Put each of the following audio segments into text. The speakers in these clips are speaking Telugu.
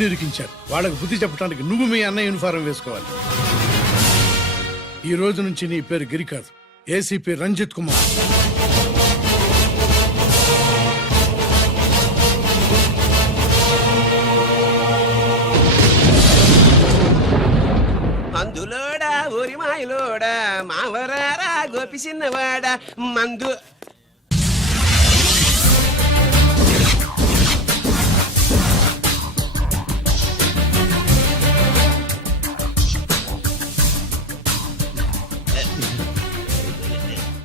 నిరికించారు. వాళ్ళకి బుద్ధి చెప్పడానికి నువ్వు మీ అన్న యూనిఫారం వేసుకోవాలి. ఈ రోజు నుంచి నీ పేరు గిరి కాదు, ఏసీపీ రంజిత్ కుమార్. మందులోడా ఊరి మాయలోడా మావరారా గోపి చిన్నవాడా మందు.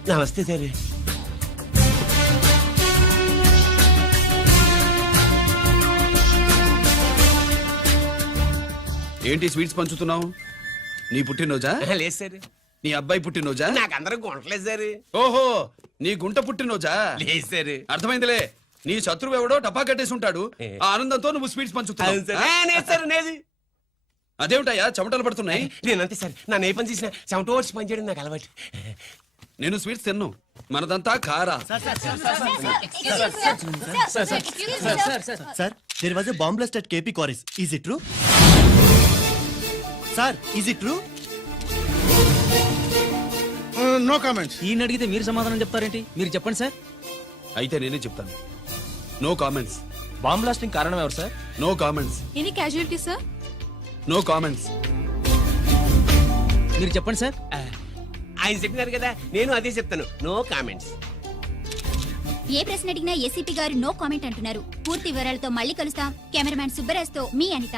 నమస్తే సార్. ఏంటి స్వీట్స్ పంచుతున్నావు? నీ పుట్టినరోజా? లేదు సార్. నీ అబ్బాయి పుట్టినరోజా? నాకు అందరూ గుంటలేదు సార్. ఓహో, నీ గుంట పుట్టినరోజా? లేదు సార్. అర్థమైందిలే. నీ శత్రువు ఎవడో టపా కట్టేసి ఉంటాడు. ఆ ఆనందంతో నువ్వు స్వీట్స్ పంచుతున్నావు. అదేమిటయ్యా చెమటలు పడుతున్నాయి? నేనంతే సార్. నా ఏ పని చేసిన చెమటోడ్చి పని చేయడం నాకు అలవాటు. నేను స్వీట్స్ తిన్ను, మనదంతా కారా. Sir, there was a bomb blast at KP Quarries. Is it true? Sir, is it true? No comments. ఈయన అడిగితే మీరు సమాధానం చెప్తారేంటి? మీరు చెప్పండి సార్. అయితే నేనే చెప్తాను. No comments. బాంబ్ బ్లాస్టింగ్ కారణం ఎవరు sir? No comments. Any casualty sir? No comments. మీరు చెప్పండి సార్. ఆయన చెప్పినారు కదా, నేను అదే చెప్తాను. No comments. ఏ ప్రశ్న అడిగినా ఏసీపీ గారు నో కామెంట్ అంటున్నారు. పూర్తి వివరాలతో మళ్ళీ కలుస్తాం. కెమెరామ్యాన్ సుబ్బరాజ్ తో మీ అనిత.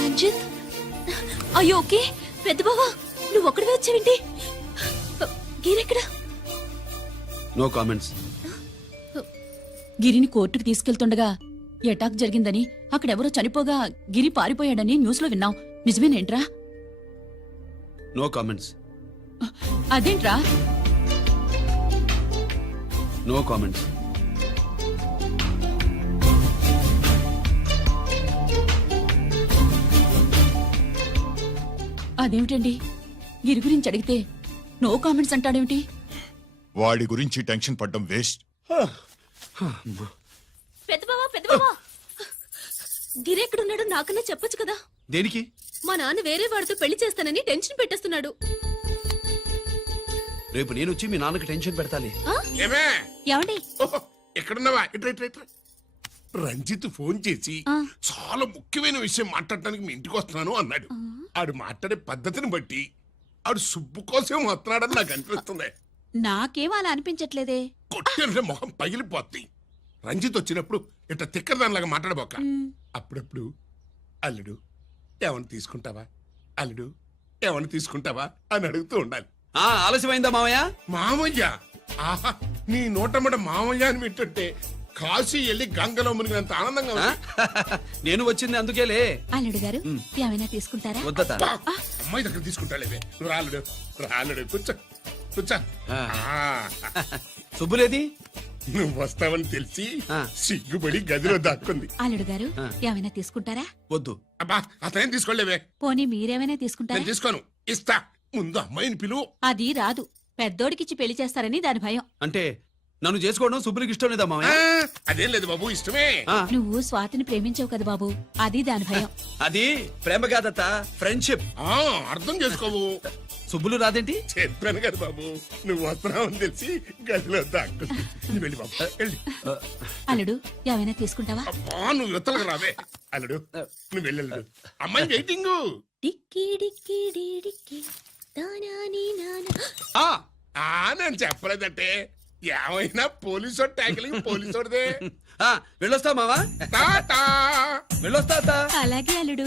రంజిత్, అయ్యో ఓకే. పెద్ద బావా, నువ్వు ఒక్కడివే వచ్చావేంటి? గిరెక్కడా? No comments. గిరిని కోర్టుకు తీసుకెళ్తుండగా అటాక్ జరిగిందని, అక్కడెవరో చనిపోగా గిరి పారిపోయాడని న్యూస్ లో విన్నాం. నిజమేనేంట్రా? No comments. అదేంట్రా? No comments. అదేమిటండి, గిరి గురించి అడిగితే నో కామెంట్స్ అంటాడేమిటి? వాడి గురించి టెన్షన్ పడ్డం వేస్ట్. పెద్ద బావా, గిరి ఎక్కడున్నాడో నాకన్నా చెప్పొచ్చు కదా. దేనికి? మా నాన్న వేరే వాడితో పెళ్లి చేస్తానని టెన్షన్ పెట్టేస్తున్నాడు. రేపు నేను వచ్చి మీ నాన్నకి టెన్షన్ పెడతాలి. ఏమండి? ఎక్కడున్నావా? రంజిత్ ఫోన్ చేసి చాలా ముఖ్యమైన విషయం మాట్లాడటానికి మీ ఇంటికి వస్తున్నాను అన్నాడు. ఆడు మాట్లాడే పద్ధతిని బట్టి ఆడు సుబ్బు కోసం వస్తున్నాడని నాకు అనిపిస్తుంది. నాకేం అలా అనిపించట్లేదే. కొట్టిన మొహం పగిలిపోద్ది. రంజిత్ వచ్చినప్పుడు ఇట్లా తిక్కదానిలాగా మాట్లాడబోక. అప్పుడప్పుడు అల్లుడు ఏమన్నా తీసుకుంటావా, అల్లుడు ఏమన్నా తీసుకుంటావా అని అడుగుతూ ఉండాలి. ఆలస్యమైందా మామయ్య? మామయ్య? ఆహా, నీ నోటమ్మట మామయ్య అని వింటుంటే కాశీ వెళ్ళి గంగలో మునిగినంత ఆనందంగా ఉంది. నేను వచ్చింది అందుకేలే. అల్లుడు గారు ఏమైనా తీసుకుంటారా? వద్దట. అమ్మాయి దగ్గర తీసుకుంటాలేవే. నువ్వు రాలుడు రాలుడు కూర్చో కూర్చో. సుబ్బులేది? నువ్వు వస్తావని తెలిసి సిగ్గుపడి గదిలో దాక్కుంది. అల్లుడు గారు ఏమైనా తీసుకుంటారా? వద్దు. అబ్బా, అతనేం తీసుకోలేవే. పోనీ మీరేమైనా తీసుకుంటారా? నేను తీసుకోను, ఇస్తా. ముందు అమ్మాయిని పిలువు. అది రాదు. పెద్దోడికిచ్చి పెళ్లి చేస్తారని దాని భయం. అంటే నన్ను చేసుకోవడం సుబ్బులకి ఇష్టం లేదా మామయ్య? అదేం లేదు బాబు, ఇష్టమే. నువ్వు స్వాతిని ప్రేమించావు కదా బాబు, అది దాని భయం. అది ప్రేమ కాదత్త, ఫ్రెండ్షిప్. అర్థం చేసుకోవు. సుబ్బులు రాదేంటి? చెప్పాను కదా బాబు, నువ్వు వస్తున్నావని తెలిసి గదిలో దాక్కుంది. నువ్వు వెళ్ళి బాబు వెళ్ళి. అల్లుడు ఏమైనా తీసుకుంటావా? అబ్బా, నువ్వు యువతలకు రావే. అల్లుడు నువ్వు వెళ్ళి. అమ్మాయి వెయిటింగ్. నేను చెప్పలేదంటే ఏమైనా పోలీసు ట్యాకిలింగ్ పోలీసోడిదే. వెళ్ళొస్తా మావా. వెళ్ళొస్తా. అలాగే అల్లుడు.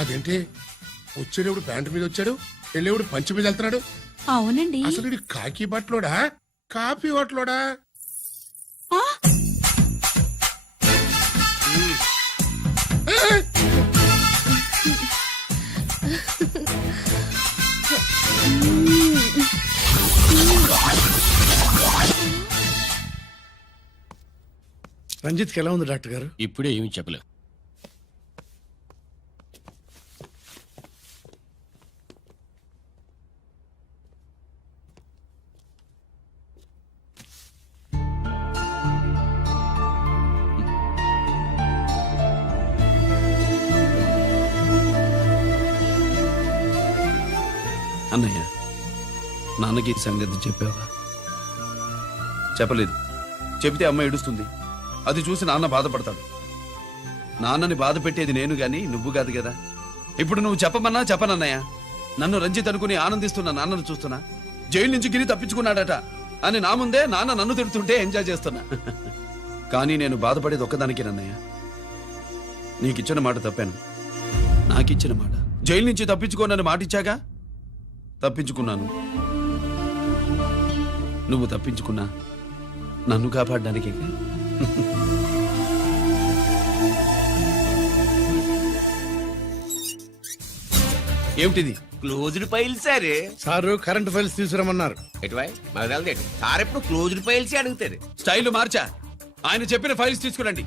అదేంటి, వచ్చేటప్పుడు ప్యాంటు మీద వచ్చాడు, వెళ్ళేవాడు పంచి మీద వెళ్తున్నాడు. అవునండి. అసలు కాకి బట్టలోడా కాఫీ బట్టలోడా? రంజిత్కి ఎలా ఉంది డాక్టర్ గారు? ఇప్పుడే ఏమి చెప్పలేదు. అన్నయ్య, నాన్నకి ఈ సంగతి చెప్పావా? చెప్పలేదు. చెబితే అమ్మ ఏడుస్తుంది. అది చూసి నాన్న బాధపడతాడు. నాన్నని బాధ పెట్టేది నేను గాని నువ్వు కాదు కదా. ఇప్పుడు నువ్వు చెప్పమన్నా చెప్పనన్నయ్య. నన్ను రంజిత్ అనుకుని ఆనందిస్తున్న నాన్నను చూస్తున్నా. జైలు నుంచి గిరి తప్పించుకున్నాడట అని నా ముందే నాన్న నన్ను తిడుతుంటే ఎంజాయ్ చేస్తున్నా. కానీ నేను బాధపడేది ఒక్కదానికేనన్నయ్య. నీకిచ్చిన మాట తప్పాను. నాకిచ్చిన మాట. జైలు నుంచి తప్పించుకోనని మాట ఇచ్చాగా, తప్పించుకున్నాను. నువ్వు తప్పించుకున్నా నన్ను కాపాడడానికి. ఏమిటిది? Closed file sir. Sir current files తీసుకురమ్మన్నారు. ఎటువై మాకు తెలదేటి సార్ ఎప్పుడు క్లోజ్డ్ ఫైల్స్ అడుగుతారు. స్టైల్ మార్చా. ఆయన చెప్పిన ఫైల్స్ తీసుకురండి.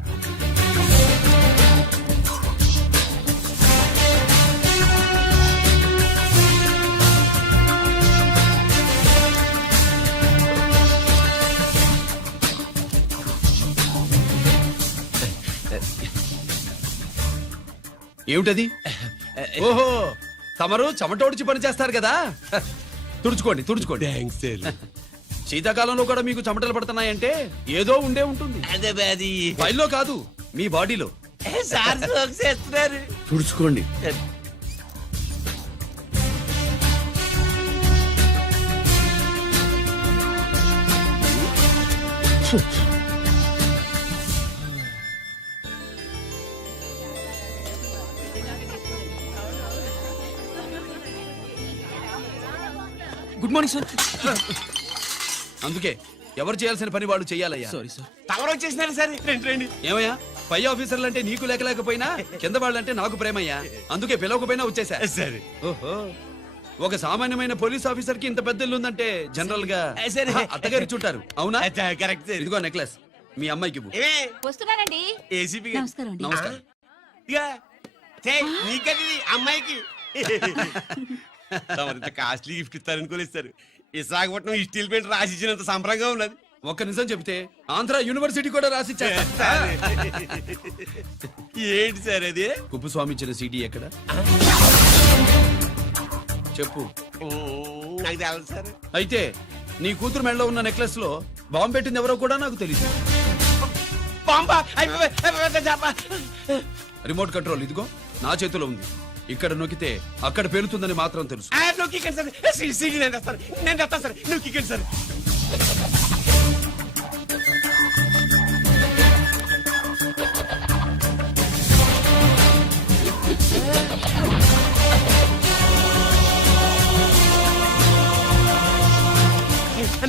ఏమిటది? ఓహో, తమరు చెమటోడిచి పని చేస్తారు కదా. తుడుచుకోండి తుడుచుకోండి. శీతాకాలంలో కూడా మీకు చెమటలు పడుతున్నాయంటే ఏదో ఉండే ఉంటుంది. అదే అది ఫైల్లో కాదు, మీ బాడీలో. సార్ జోక్స్ చేస్తున్నారు. తుడుచుకోండి. Good morning sir. అందుకే ఎవరు చేయాల్సిన పని వాళ్ళు చెయ్యాలయ్యా. Sorry sir. తమరు వచ్చేసినారు సార్. రండి రండి. ఏమయ్యా, పై ఆఫీసర్లు అంటే నీకు లేకపోయినా కింద వాళ్ళంటే నాకు ప్రేమయ్యా. అందుకే పిలవకపోయినా వచ్చేసా. సరే. ఓహో, ఒక సామాన్యమైన పోలీస్ ఆఫీసర్ కి ఇంత పెద్ద ఇల్లు ఉందంటే జనరల్ గా సరే. అత్తగారు చుట్టారు. అవునా? Correct sir. ఇదిగో నెక్లెస్ మీ అమ్మాయికి ఇవ్వు. ఏమే వస్తున్నానండి. ఏసీపీ నమస్కారం అండి. నమస్కారం. నీకది అమ్మాయికి తమరింత కాస్ట్లీ గిఫ్ట్ ఇస్తారనుకోలేదు సార్. విశాఖపట్నం ఈ స్టీల్ పెయింట్ రాసి ఇచ్చినంత సంబరంగా ఉన్నది. ఒక్క నిజం చెబితే ఆంధ్ర యూనివర్సిటీ కూడా రాసిచ్చా. ఏంటి సార్ అది? కుప్పస్వామి ఇచ్చిన సీడీ ఎక్కడ చెప్పు. నాకు తెలదు సార్. అయితే నీ కూతురు మెడలో ఉన్న నెక్లెస్ లో బాంబు పెట్టింది ఎవరో కూడా నాకు తెలియదు. బాంబా రిమోట్ కంట్రోల్ ఇదిగో నా చేతిలో ఉంది. ఇక్కడ నొక్కితే అక్కడ పేలుతుందని మాత్రం తెలుసు. నువ్వు కిక్కండి సార్. సీడీ నేను తెస్తాను. నేను తెస్తాను సార్. నువ్వు కిక్కండి సార్.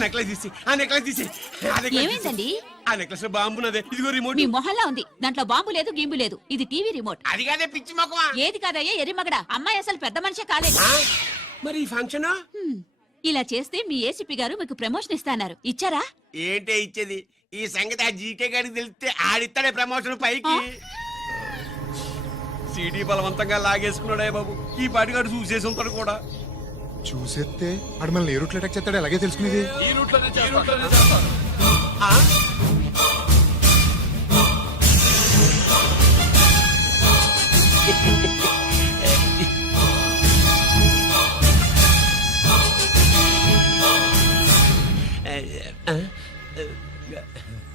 నెక్లెస్ తీసి ఆ నెక్లెస్ తీసి ఏమైందండి? ఆ నెక్లెస్ లో బాంబు ఉన్నదే. ఇదిగో రిమోట్. మీ మొహల్లా ఉంది. దాంట్లో బాంబు లేదు, గింబు లేదు. ఇది టీవీ రిమోట్. అది కాదే పిచ్చి మొక్కమా. ఏది కాదయ్యా ఎర్రిమగడా. అమ్మాయి అసలు పెద్ద మనిషే కాలేదు. మరి ఈ ఫంక్షన్ ఇలా చేస్తే మీ ఏసీపీ గారు మీకు ప్రమోషన్ ఇస్తాన్నారు. ఇచ్చారా? ఏంటే ఇచ్చేది? ఈ సంగతి ఆ జీకే గారికి తెలిస్తే ఆడిస్తాడే ప్రమోషన్ పైకి. సీడీ బలవంతంగా లాగేసుకున్నాడే బాబు. ఈ పాటిగాడు చూసేసి ఉంటాడు కూడా. చూసేస్తే ఆడు మనల్ని ఏ రూట్లో అటాక్ చేస్తాడో ఎలాగే తెలుసుకునేది. ఈ రూట్లోనే చేస్తాను. ఆ?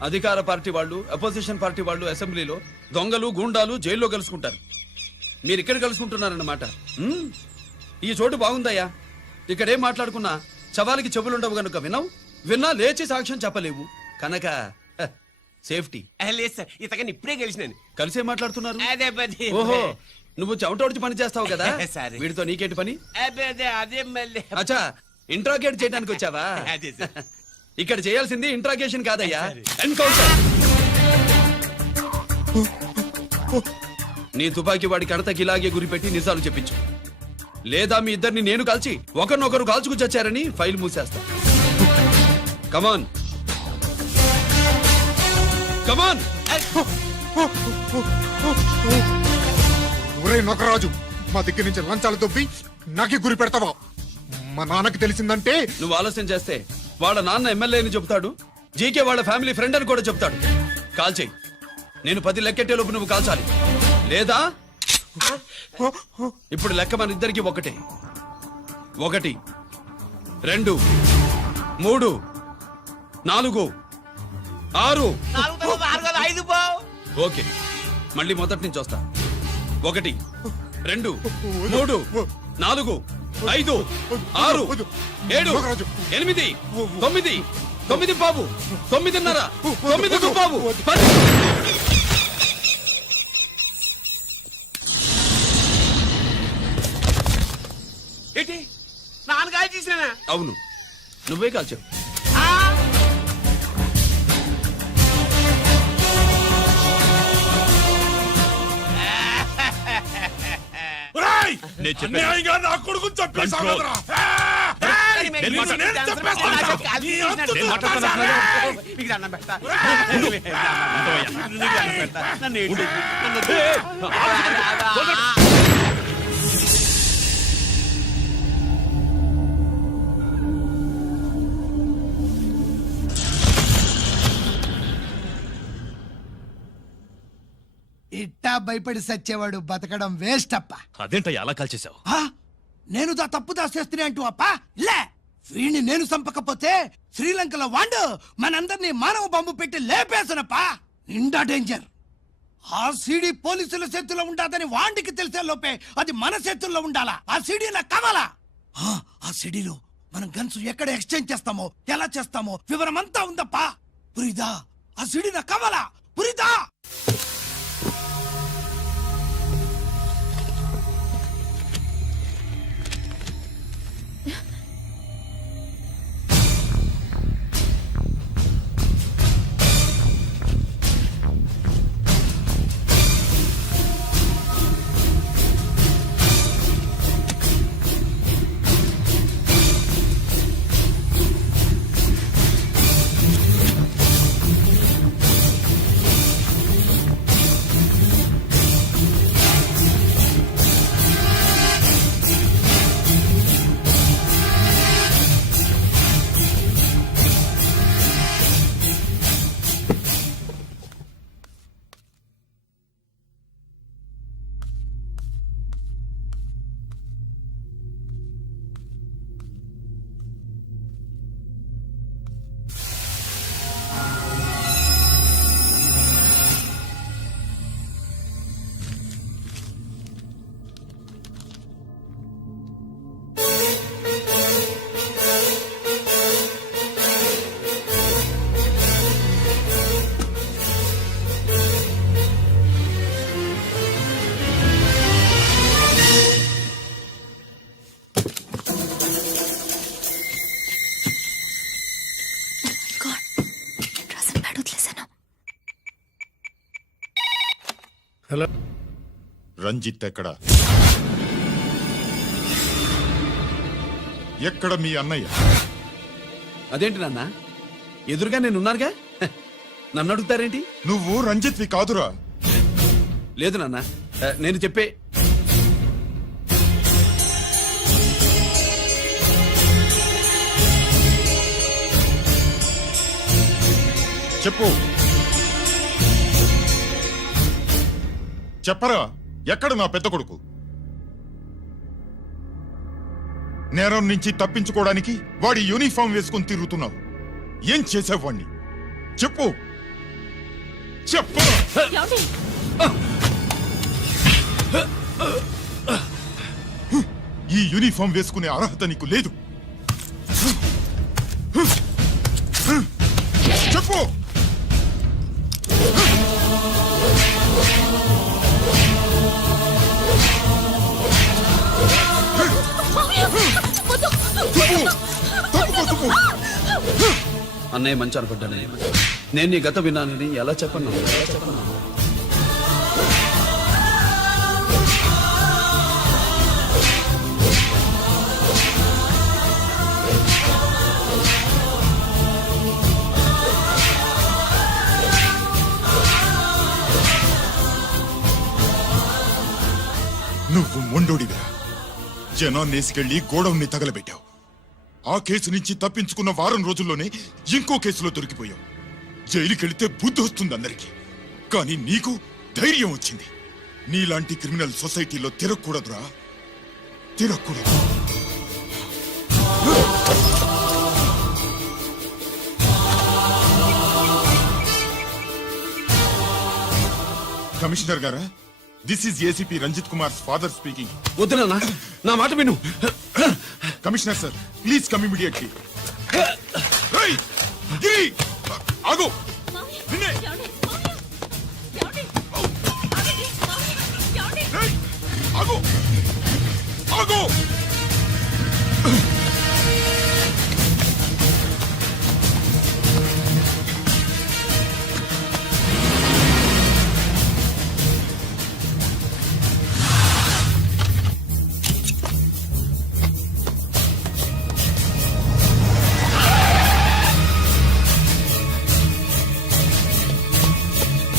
అధికార పార్టీ వాళ్ళు, అపోజిషన్ పార్టీ వాళ్ళు అసెంబ్లీలో, దొంగలు గూండాలు జైల్లో కలుసుకుంటారు. మీరు ఇక్కడ కలుసుకుంటున్నారన్నమాట. ఈ చోటు బాగుందయ్యా. ఇక్కడేం మాట్లాడుకున్నా శవాలకి చెవులుండవు గనుక విన్నా లేచి సాక్ష్యం చెప్పలేవు కనుక సేఫ్టీ. లేదు సార్, ఇతగాని ఇప్పుడే గెలిచినాను. కలిసే మాట్లాడుతున్నారు. అదే పది. ఓహో, నువ్వు చెమటోడిచి పని చేస్తావు కదా. సరే. వీడితో నీకేంటి పని? అదే మళ్ళీ. అచ్చా, ఇంట్రాగేట్ చేయడానికి వచ్చావా? అదే సార్. ఇక్కడ చేయాల్సింది ఇంట్రాగేషన్ కాదయ్యా, ఎన్కౌంటర్. నీ తుపాకీ వాడి కడతకి ఇలాగే గురిపెట్టి నిజాలు చెప్పించు. లేదా మీ ఇద్దరిని నేను కాల్చి ఒకరినొకరు కాల్చుకు చచ్చారని ఫైల్ మూసేస్తా. కమాన్ కమాన్. ఒరే నొకరాజు, మా దగ్గర నుంచి లంచాలు దొబ్బి నాకే గురి పెడతావా? మా నాన్నకి తెలిసిందంటే నువ్వు ఆలస్యం చేస్తే వాళ్ళ నాన్న ఎమ్మెల్యే అని చెబుతాడు, జీకే వాళ్ళ ఫ్యామిలీ ఫ్రెండ్ అని కూడా చెప్తాడు. కాల్ చేయి. నేను 10 లెక్కెట్టే లోపు నువ్వు కాల్చాలి, లేదా ఇప్పుడు లెక్క మన ఇద్దరికి ఒకటే. 1 2 3 4 6. 5 పో. ఓకే, మళ్ళీ మొదటి నుంచి వస్తా. 1 2 3 4 5 6 7 8 9 9 బాబు 9:30 9 బాబు 10. ఏంటి నాన్నగారు చేసినా? అవును, నువ్వే కాల్చావు. అన్యాయంగా నా కొడుకు చంపేశావు కదరా? నేను చంపేస్తాను. మీకు దండం పెడతా. నన్ను ఏంటి? ఇట్టా భయపడి సచ్చేవాడు బతకడం వేస్ట్ అప్ప. అదేంటయ్యా అలా కాల్చేశావు? నేను తప్పు దాచేస్తున్నా అంటూ అప్ప లే. వీణ్ణి నేను చంపకపోతే శ్రీలంకలో వాండు మనందరినీ మానవ బాంబు పెట్టి లేపేసనప్ప. నిండా డేంజర్. ఆ సీడీ పోలీసుల చేతుల్లో ఉండాదని వాండికి తెలిసే లోపే అది మన చేతుల్లో ఉండాలా. ఆ సీడీ నాకు కావాలా. ఆ సీడీలో మనం గన్స్ ఎక్కడ ఎక్స్చేంజ్ చేస్తామో, ఎలా చేస్తామో వివరం అంతా ఉందప్ప. పురిదా, ఆ సీడీ నాకు కావాలా. పురిదా. హలో, రంజిత్ ఎక్కడ? ఎక్కడ మీ అన్నయ్య? అదేంటి నాన్న, ఎదురుగా నేనున్నానుగా, నన్ను అడుగుతారేంటి? నువ్వు రంజిత్వి కాదురా. లేదు నాన్న, నేను చెప్పే. చెప్పు, చెప్పరా. ఎక్కడ నా పెద్ద కొడుకు? నేరం నుంచి తప్పించుకోవడానికి వాడి యూనిఫామ్ వేసుకుని తిరుగుతున్నావు. ఏం చేసావు వాణ్ణి? చెప్పు, చెప్పు. ఈ యూనిఫామ్ వేసుకునే అర్హత నీకు లేదు. చెప్పు. అన్నయ్య మంచి అనుకుంటాను. నేను నీ గత విన్నానని ఎలా చెప్పను? జనాన్నేసుకెళ్లి గోడౌన్ని తగలబెట్టావు. ఆ కేసు నుంచి తప్పించుకున్న వారం రోజుల్లోనే ఇంకో కేసులో దొరికిపోయావు. జైలుకెళ్తే బుద్ధి వస్తుంది అందరికీ, కానీ నీకు ధైర్యం వచ్చింది. నీలాంటి క్రిమినల్ సొసైటీలో తిరగకూడదురా, తిరగకూడదు. కమిషనర్ గారా, this is ACP Ranjith Kumar father speaking. వద్దు నాన్న, నా మాట విను. Commissioner sir, please come immediately. Giri, ఆగు. నిన్నే. ఏయ్, ఆగు, ఆగు.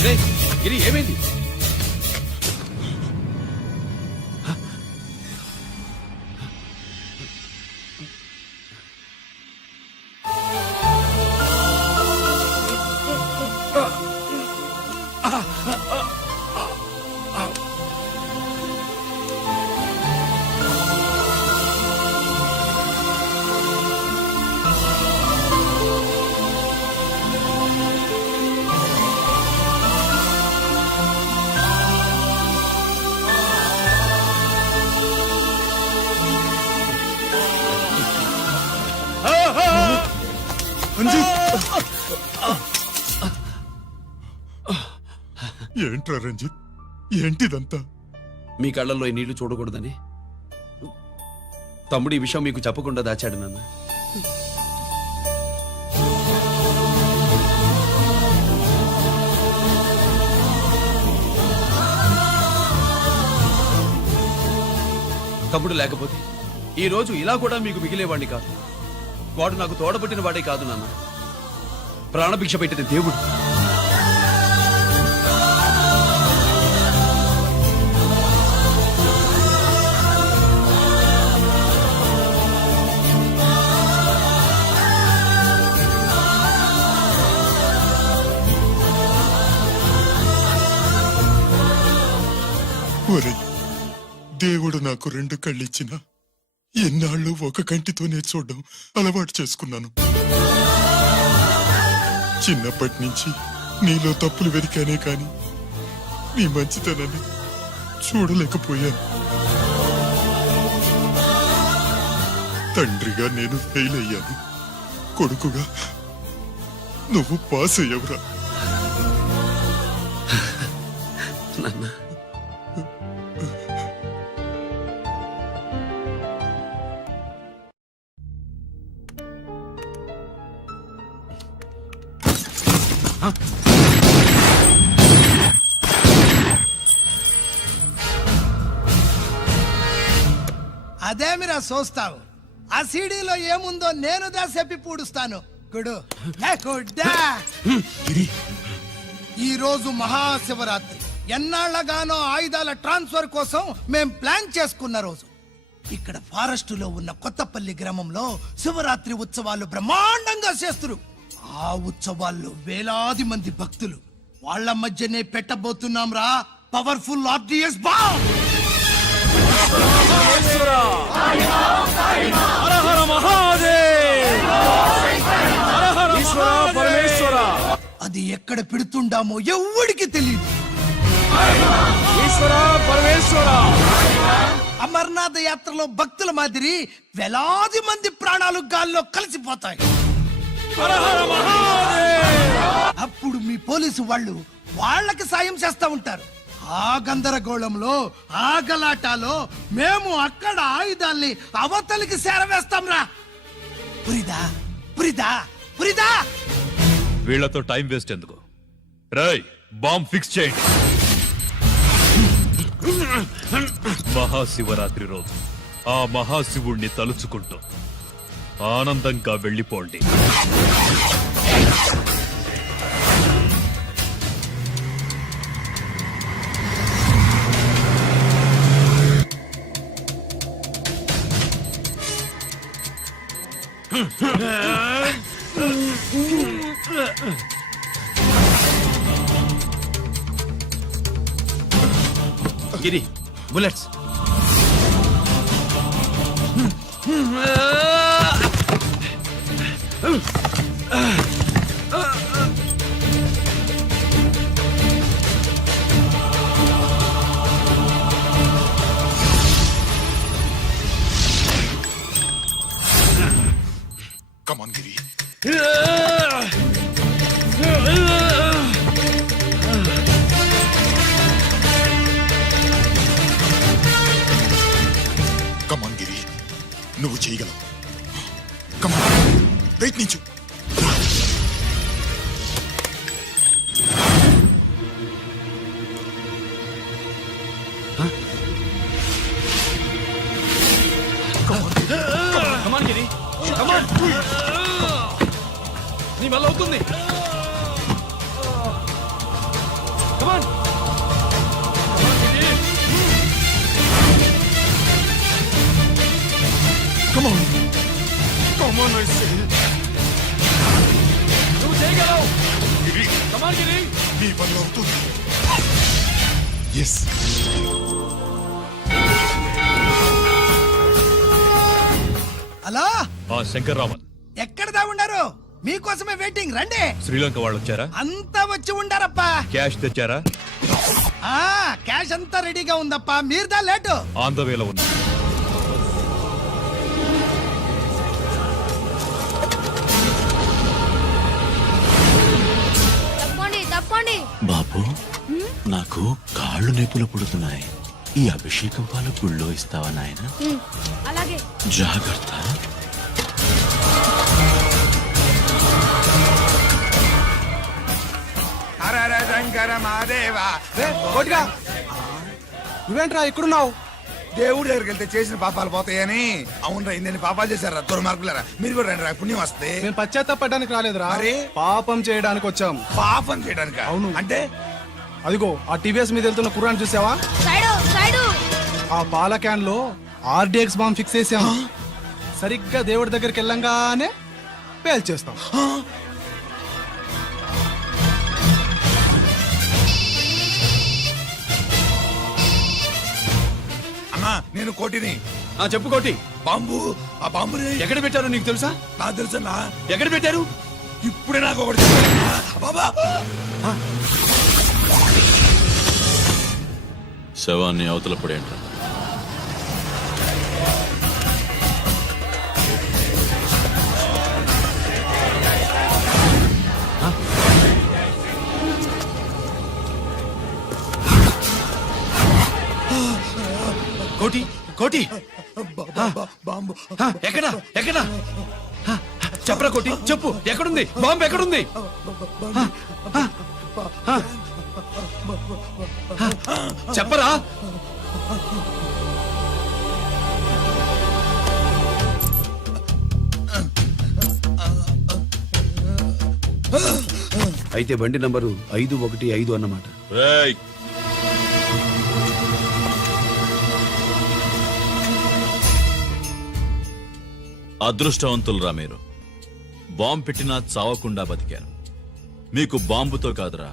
రేయ్, గిరి ఏమైంది? ఏంట్రా రంజిత్, ఏంటిదంతా? మీ కళ్ళల్లో ఈ నీళ్లు చూడకూడదని తమ్ముడు ఈ విషయం మీకు చెప్పకుండా దాచాడు నాన్న. తమ్ముడు లేకపోతే ఈ రోజు ఇలా కూడా మీకు మిగిలేవాడిని కాదు. వాడు నాకు తోడబుట్టిన వాడే కాదు నాన్న, ప్రాణభిక్ష పెట్టిన దేవుడు. ఒరే, దేవుడు నాకు 2 కళ్ళిచ్చిన ఎన్నాళ్ళు ఒక కంటితోనే చూడడం అలవాటు చేసుకున్నాను. చిన్నప్పటి నుంచి నీలో తప్పులు వెతికానే కాని నీ మంచితనాన్ని చూడలేకపోయాను. తండ్రిగా నేను ఫెయిల్ అయ్యాను, కొడుకుగా నువ్వు పాస్ అయ్యవురా. నాన్న, అదేమిరా చూస్తావు? ఆ సీడీలో ఏముందో నేను చెప్పి పూడుస్తాను. గుడు ఏ గుడ్డా. ఈ రోజు మహాశివరాత్రి. ఎన్నాళ్లగానో ఆయుధాల ట్రాన్స్ఫర్ కోసం మేం ప్లాన్ చేసుకున్న రోజు. ఇక్కడ ఫారెస్ట్ లో ఉన్న కొత్తపల్లి గ్రామంలో శివరాత్రి ఉత్సవాలు బ్రహ్మాండంగా చేస్తున్నారు. ఆ ఉత్సవాల్లో వేలాది మంది భక్తులు. వాళ్ళ మధ్యనే పెట్టబోతున్నాం రా పవర్ఫుల్ ఆర్డిఎస్ బాంబ్. అది ఎక్కడ పెడుతుండామో ఎవ్వడికి తెలియదు. అమర్నాథ్ యాత్రలో భక్తుల మాదిరి వేలాది మంది ప్రాణాలు గాల్లో కలిసిపోతాయి. అప్పుడు మీ పోలీసు వాళ్ళు వాళ్ళకి సాయం చేస్తా ఉంటారు. ఆ గందరగోళంలో, ఆ గలాటాలో మేము అక్కడ ఆయుధాల్ని అవతలికి చేరవేస్తాం రా. పురిదా పురిదా పురిదా. వీళ్లతో టైం వేస్ట్ ఎందుకు? రై, బాంబ్ ఫిక్స్ చేయండి. మహాశివరాత్రి రోజు ఆ మహాశివుణ్ణి తలుచుకుంటూ ఆనందంగా వెళ్ళిపోండి. గిరి బుల్లెట్స్. కమాన్ గిరి. కమాన్ గిరి, నువ్వు చేయగలవు. కమాన్, ప్రయత్నించు. కమాన్ గిరి, కమాన్. నీ వల్ల అవుతుంది. కమాన్. కమాన్, కమాన్ ఐ సే. నువ్వు చేయగలవు. గిరి, కమాన్ గిరి. నీ వల్ల అవుతుంది. ఎస్. హలో, ఆ శంకర్ రామన్ ఎక్కడ దా ఉన్నారు? మీకోసమే వెయిటింగ్, రండి. శ్రీలంక వాళ్ళు వచ్చారా? అంతా వచ్చి ఉండారప్పా. క్యాష్ తెచ్చారా? ఆ క్యాష్ అంతా రెడీగా ఉందప్పా, మీరుదా లేటు. ఆన్ ద వేలో ఉంది. తప్పండి తప్పండి. బాబు నాకు కాళ్ళు నొప్పులు పుడుతున్నాయి. ఈ అభిషేకం పాలు గుళ్ళో ఇస్తావా నాయన? అలాగే. జాగ్రత్త. నువ్వేంట్రా ఇక్కడున్నావు? దేవుడి దగ్గరికి వెళ్తే చేసిన పాపాలు పోతాయని. అవునరా, ఇన్ని పాపాలు చేశారా దుర్మార్గులారా. మీరు కూడా రండి రా, పుణ్యం వస్తే. మేము పశ్చాత్తాపడడానికి రాలేదురా, మరి? పాపం చేయడానికి వచ్చాం. పాపం చేయడానికి? అవును. అంటే అదిగో ఆ టీవీఎస్ మీద వెళ్తున్న కుర్రాన్ని చూసావా? Side side. ఆ పాల క్యాన్ లో ఆర్డిఎక్స్ బాంబ్ ఫిక్స్ చేసాం. సరిగ్గా దేవుడి దగ్గరికి వెళ్ళంగానే పేల్చేస్తాం. అమ్మా, నేను కోటిని. చెప్పు కోటి. బాంబు, ఆ బాంబుని ఎక్కడ పెట్టారో నీకు తెలుసా? నాకు తెలుసన్నా. ఎక్కడ పెట్టారు? ఇప్పుడే నాకు ఒకటి చెప్పారన్నా. బాబా, శవాన్ని అవతల పడేంట్రా. కోటి, కోటి. బాంబు ఎక్కడ ఎక్కడ? చెప్పరా కోటి, చెప్పు. ఎక్కడుంది బాంబు? ఎక్కడుంది? చెప్పరా. అయితే బండి నంబరు 515 అన్నమాట. రేయ్, అదృష్టవంతులరా మీరు. బాంబు పెట్టినా చావకుండా బతికారు. మీకు బాంబుతో కాదురా,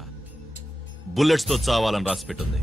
బుల్లెట్స్ తో చావాలని రాసి పెట్టింది.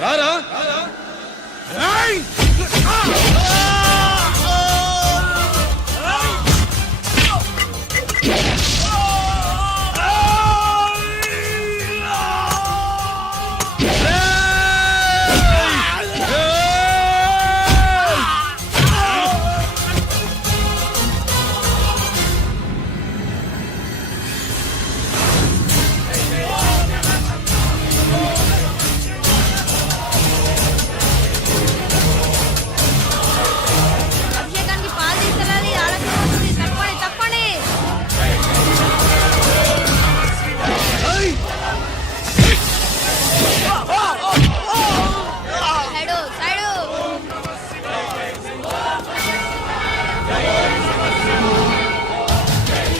రారా ఏయ్!